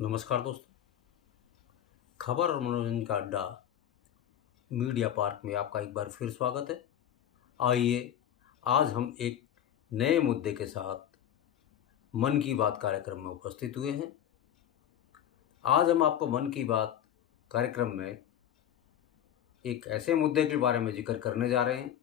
नमस्कार दोस्तों। खबर और मनोरंजन का अड्डा मीडिया पार्क में आपका एक बार फिर स्वागत है। आइए आज हम एक नए मुद्दे के साथ मन की बात कार्यक्रम में उपस्थित हुए हैं। आज हम आपको मन की बात कार्यक्रम में एक ऐसे मुद्दे के बारे में जिक्र करने जा रहे हैं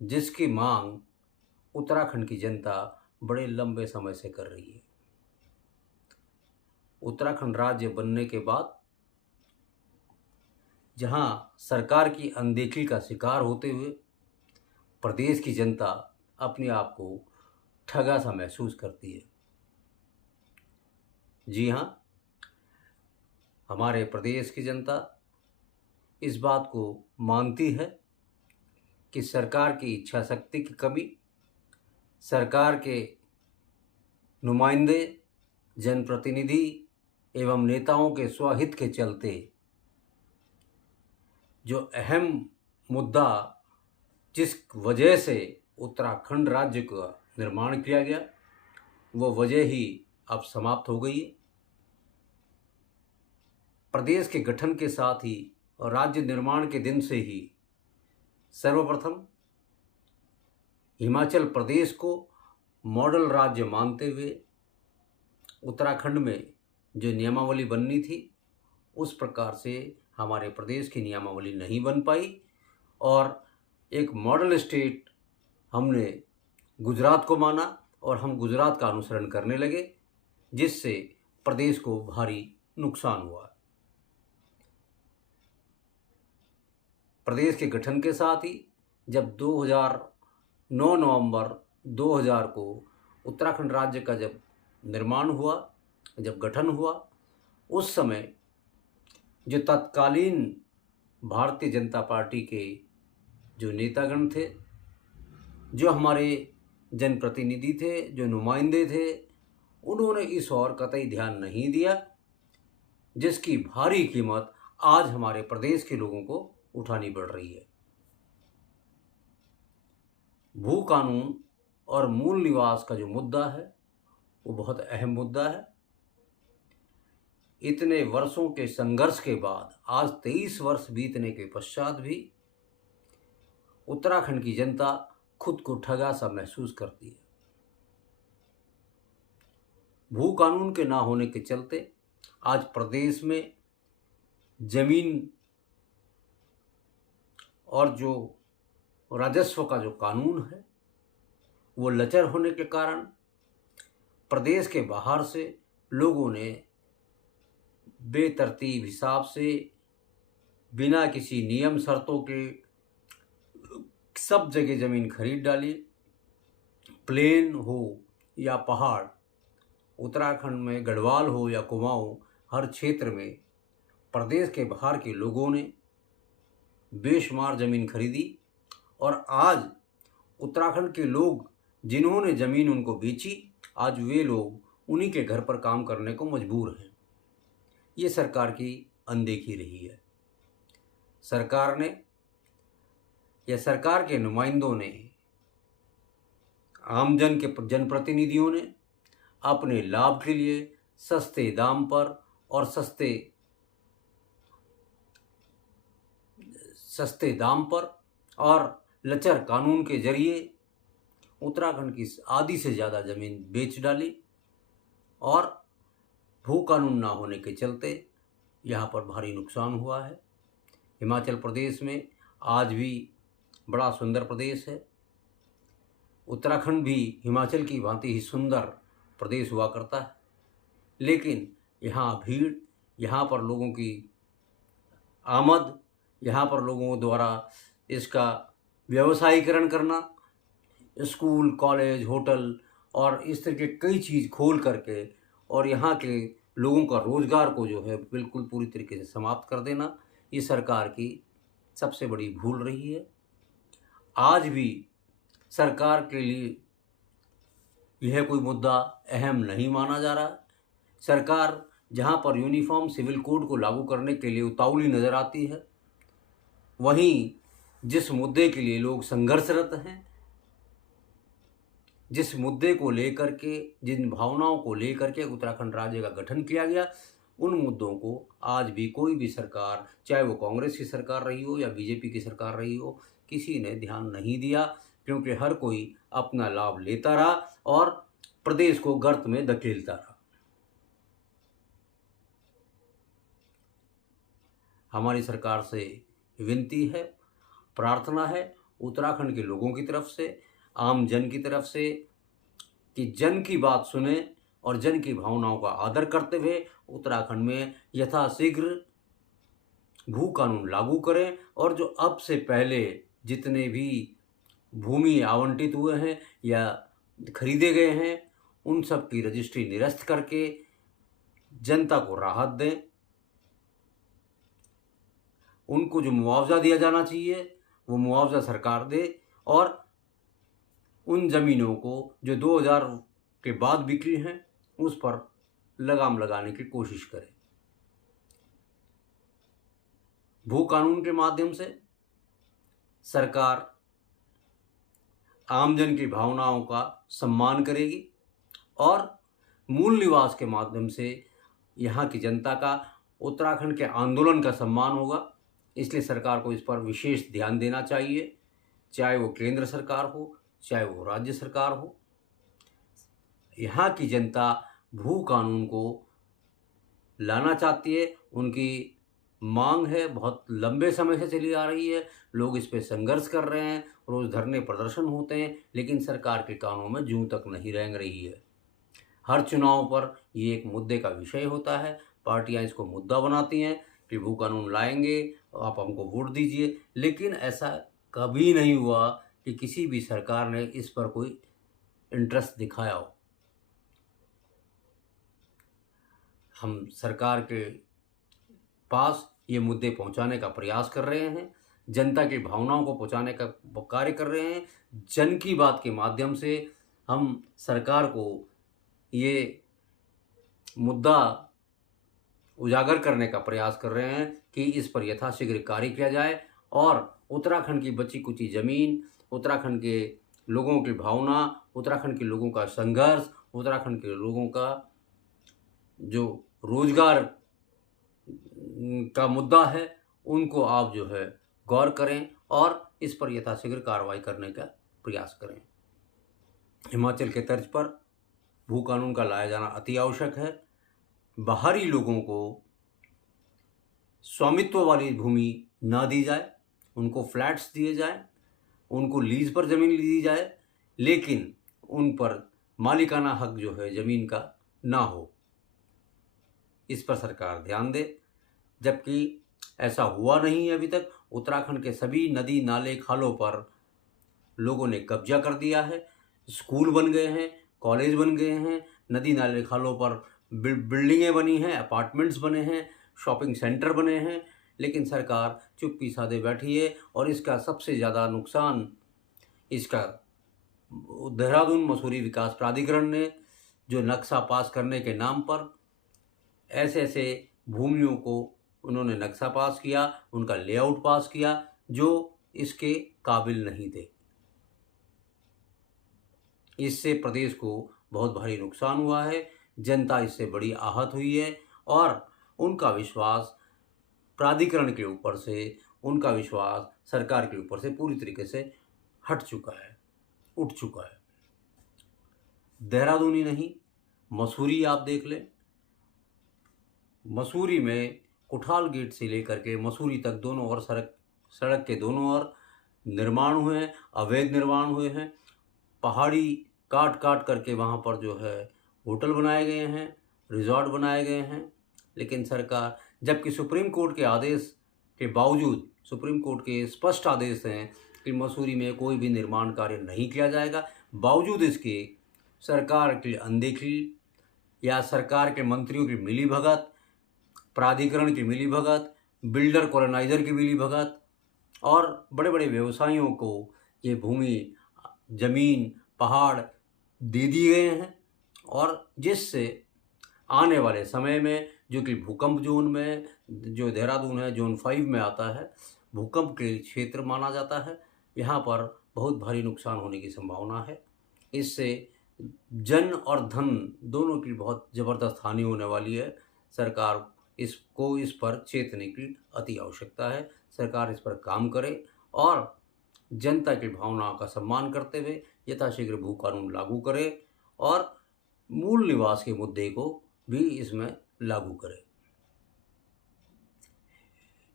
जिसकी मांग उत्तराखंड की जनता बड़े लंबे समय से कर रही है। उत्तराखंड राज्य बनने के बाद जहां सरकार की अनदेखी का शिकार होते हुए प्रदेश की जनता अपने आप को ठगा सा महसूस करती है। जी हां, हमारे प्रदेश की जनता इस बात को मानती है कि सरकार की इच्छा शक्ति की कमी, सरकार के नुमाइंदे, जनप्रतिनिधि एवं नेताओं के स्वहित के चलते जो अहम मुद्दा जिस वजह से उत्तराखंड राज्य का निर्माण किया गया वो वजह ही अब समाप्त हो गई है। प्रदेश के गठन के साथ ही और राज्य निर्माण के दिन से ही सर्वप्रथम हिमाचल प्रदेश को मॉडल राज्य मानते हुए उत्तराखंड में जो नियमावली बननी थी उस प्रकार से हमारे प्रदेश की नियमावली नहीं बन पाई और एक मॉडल स्टेट हमने गुजरात को माना और हम गुजरात का अनुसरण करने लगे, जिससे प्रदेश को भारी नुकसान हुआ। प्रदेश के गठन के साथ ही जब 9 नवंबर 2000 को उत्तराखंड राज्य का जब निर्माण हुआ, जब गठन हुआ, उस समय जो तत्कालीन भारतीय जनता पार्टी के जो नेतागण थे, जो हमारे जनप्रतिनिधि थे, जो नुमाइंदे थे, उन्होंने इस ओर कतई ध्यान नहीं दिया, जिसकी भारी कीमत आज हमारे प्रदेश के लोगों को उठानी पड़ रही है। भू कानून और मूल निवास का जो मुद्दा है वो बहुत अहम मुद्दा है। इतने वर्षों के संघर्ष के बाद आज 23 वर्ष बीतने के पश्चात भी उत्तराखंड की जनता खुद को ठगा सा महसूस करती है। भू कानून के ना होने के चलते आज प्रदेश में जमीन और जो राजस्व का जो कानून है वो लचर होने के कारण प्रदेश के बाहर से लोगों ने बेतरतीब हिसाब से बिना किसी नियम शर्तों के सब जगह ज़मीन खरीद डाली। प्लेन हो या पहाड़, उत्तराखंड में गढ़वाल हो या कुमाऊं, हर क्षेत्र में प्रदेश के बाहर के लोगों ने बेशुमार ज़मीन खरीदी और आज उत्तराखंड के लोग जिन्होंने ज़मीन उनको बेची, आज वे लोग उन्हीं के घर पर काम करने को मजबूर हैं। ये सरकार की अनदेखी रही है। सरकार ने या सरकार के नुमाइंदों ने, आमजन के जनप्रतिनिधियों ने अपने लाभ के लिए सस्ते दाम पर और सस्ते दाम पर और लचर कानून के जरिए उत्तराखंड की आधी से ज़्यादा ज़मीन बेच डाली और भू कानून ना होने के चलते यहाँ पर भारी नुकसान हुआ है। हिमाचल प्रदेश में आज भी बड़ा सुंदर प्रदेश है। उत्तराखंड भी हिमाचल की भांति ही सुंदर प्रदेश हुआ करता है, लेकिन यहाँ भीड़, यहाँ पर लोगों की आमद, यहाँ पर लोगों द्वारा इसका व्यवसायीकरण करना, स्कूल, कॉलेज, होटल और इस तरह के कई चीज़ खोल करके और यहाँ के लोगों का रोज़गार को जो है बिल्कुल पूरी तरीके से समाप्त कर देना, ये सरकार की सबसे बड़ी भूल रही है। आज भी सरकार के लिए यह कोई मुद्दा अहम नहीं माना जा रहा। सरकार जहाँ पर यूनिफॉर्म सिविल कोड को लागू करने के लिए उतावली नज़र आती है, वहीं जिस मुद्दे के लिए लोग संघर्षरत हैं जिस मुद्दे को लेकर के, जिन भावनाओं को लेकर के उत्तराखंड राज्य का गठन किया गया, उन मुद्दों को आज भी कोई भी सरकार, चाहे वो कांग्रेस की सरकार रही हो या बीजेपी की सरकार रही हो, किसी ने ध्यान नहीं दिया, क्योंकि हर कोई अपना लाभ लेता रहा और प्रदेश को गर्त में धकेलता रहा। हमारी सरकार से विनती है, प्रार्थना है उत्तराखंड के लोगों की तरफ से, आम जन की तरफ से, कि जन की बात सुने और जन की भावनाओं का आदर करते हुए उत्तराखंड में यथाशीघ्र भू कानून लागू करें, और जो अब से पहले जितने भी भूमि आवंटित हुए हैं या खरीदे गए हैं, उन सब की रजिस्ट्री निरस्त करके जनता को राहत दें। उनको जो मुआवजा दिया जाना चाहिए वो मुआवजा सरकार दे, और उन ज़मीनों को जो 2000 के बाद बिक्री हैं उस पर लगाम लगाने की कोशिश करें। भू कानून के माध्यम से सरकार आमजन की भावनाओं का सम्मान करेगी और मूल निवास के माध्यम से यहाँ की जनता का, उत्तराखंड के आंदोलन का सम्मान होगा। इसलिए सरकार को इस पर विशेष ध्यान देना चाहिए, चाहे वो केंद्र सरकार हो चाहे वो राज्य सरकार हो। यहाँ की जनता भू कानून को लाना चाहती है, उनकी मांग है, बहुत लंबे समय से चली आ रही है, लोग इस पे संघर्ष कर रहे हैं, रोज़ धरने प्रदर्शन होते हैं, लेकिन सरकार के कानों में जूं तक नहीं रेंग रही है। हर चुनाव पर ये एक मुद्दे का विषय होता है, पार्टियां इसको मुद्दा बनाती हैं कि भू कानून लाएंगे, आप हमको वोट दीजिए, लेकिन ऐसा कभी नहीं हुआ कि किसी भी सरकार ने इस पर कोई इंटरेस्ट दिखाया हो। हम सरकार के पास ये मुद्दे पहुंचाने का प्रयास कर रहे हैं, जनता की भावनाओं को पहुंचाने का कार्य कर रहे हैं। जन की बात के माध्यम से हम सरकार को ये मुद्दा उजागर करने का प्रयास कर रहे हैं कि इस पर यथाशीघ्र कार्य किया जाए और उत्तराखंड की बची कुची ज़मीन, उत्तराखंड के लोगों की भावना, उत्तराखंड के लोगों का संघर्ष, उत्तराखंड के लोगों का जो रोजगार का मुद्दा है, उनको आप जो है गौर करें और इस पर यथाशीघ्र कार्रवाई करने का प्रयास करें। हिमाचल के तर्ज पर भू कानून का लाया जाना अति आवश्यक है। बाहरी लोगों को स्वामित्व वाली भूमि ना दी जाए, उनको फ्लैट्स दिए जाए, उनको लीज पर ज़मीन दी जाए, लेकिन उन पर मालिकाना हक जो है ज़मीन का ना हो। इस पर सरकार ध्यान दे, जबकि ऐसा हुआ नहीं है अभी तक। उत्तराखंड के सभी नदी नाले खालों पर लोगों ने कब्जा कर दिया है, स्कूल बन गए हैं, कॉलेज बन गए हैं, नदी नाले खालों पर बिल्डिंगें बनी हैं, अपार्टमेंट्स बने हैं, शॉपिंग सेंटर बने हैं, लेकिन सरकार चुप्पी साधे बैठी है। और इसका सबसे ज़्यादा नुकसान इसका देहरादून मसूरी विकास प्राधिकरण ने जो नक्शा पास करने के नाम पर ऐसे ऐसे भूमियों को उन्होंने नक्शा पास किया, उनका लेआउट पास किया जो इसके काबिल नहीं थे। इससे प्रदेश को बहुत भारी नुकसान हुआ है, जनता इससे बड़ी आहत हुई है और उनका विश्वास प्राधिकरण के ऊपर से, उनका विश्वास सरकार के ऊपर से पूरी तरीके से हट चुका है, उठ चुका है। देहरादून ही नहीं, मसूरी आप देख लें। मसूरी में कुठाल गेट से लेकर के मसूरी तक दोनों ओर सड़क के दोनों ओर निर्माण हुए हैं, अवैध निर्माण हुए हैं। पहाड़ी काट काट करके वहाँ पर जो है होटल बनाए गए हैं, रिजॉर्ट बनाए गए हैं, लेकिन सरकार, जबकि सुप्रीम कोर्ट के आदेश के बावजूद, सुप्रीम कोर्ट के स्पष्ट आदेश हैं कि मसूरी में कोई भी निर्माण कार्य नहीं किया जाएगा, बावजूद इसके सरकार की अनदेखी या सरकार के मंत्रियों की मिलीभगत, प्राधिकरण की मिलीभगत, बिल्डर कॉलोनाइजर की मिलीभगत और बड़े बड़े व्यवसायियों को ये भूमि, ज़मीन, पहाड़ दे दिए गए हैं, और जिससे आने वाले समय में, जो कि भूकंप जोन में, जो देहरादून है जोन 5 में आता है, भूकंप के क्षेत्र माना जाता है, यहाँ पर बहुत भारी नुकसान होने की संभावना है। इससे जन और धन दोनों की बहुत ज़बरदस्त हानि होने वाली है। सरकार इस पर चेतने की अति आवश्यकता है। सरकार इस पर काम करे और जनता की भावनाओं का सम्मान करते हुए यथाशीघ्र भू कानून लागू करे और मूल निवास के मुद्दे को भी इसमें लागू करे।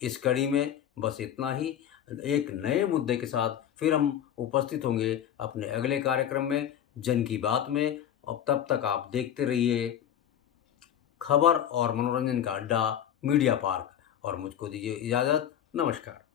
इस कड़ी में बस इतना ही। एक नए मुद्दे के साथ फिर हम उपस्थित होंगे अपने अगले कार्यक्रम में, जन की बात में। अब तब तक आप देखते रहिए खबर और मनोरंजन का अड्डा मीडिया पार्क, और मुझको दीजिए इजाज़त। नमस्कार।